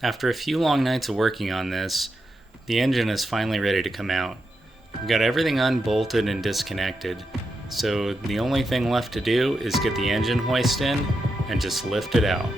After a few long nights of working on this, the engine is finally ready to come out. We've got everything unbolted and disconnected, so the only thing left to do is get the engine hoist in and just lift it out.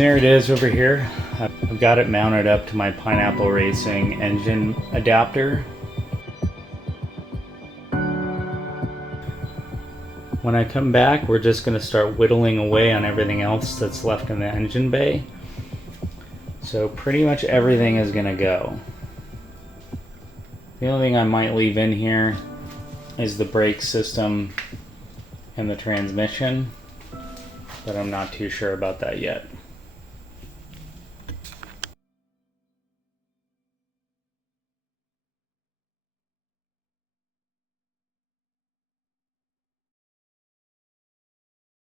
there it is over here. I've got it mounted up to my Pineapple Racing engine adapter. When I come back, we're just going to start whittling away on everything else that's left in the engine bay. So pretty much everything is going to go. The only thing I might leave in here is the brake system and the transmission, but I'm not too sure about that yet.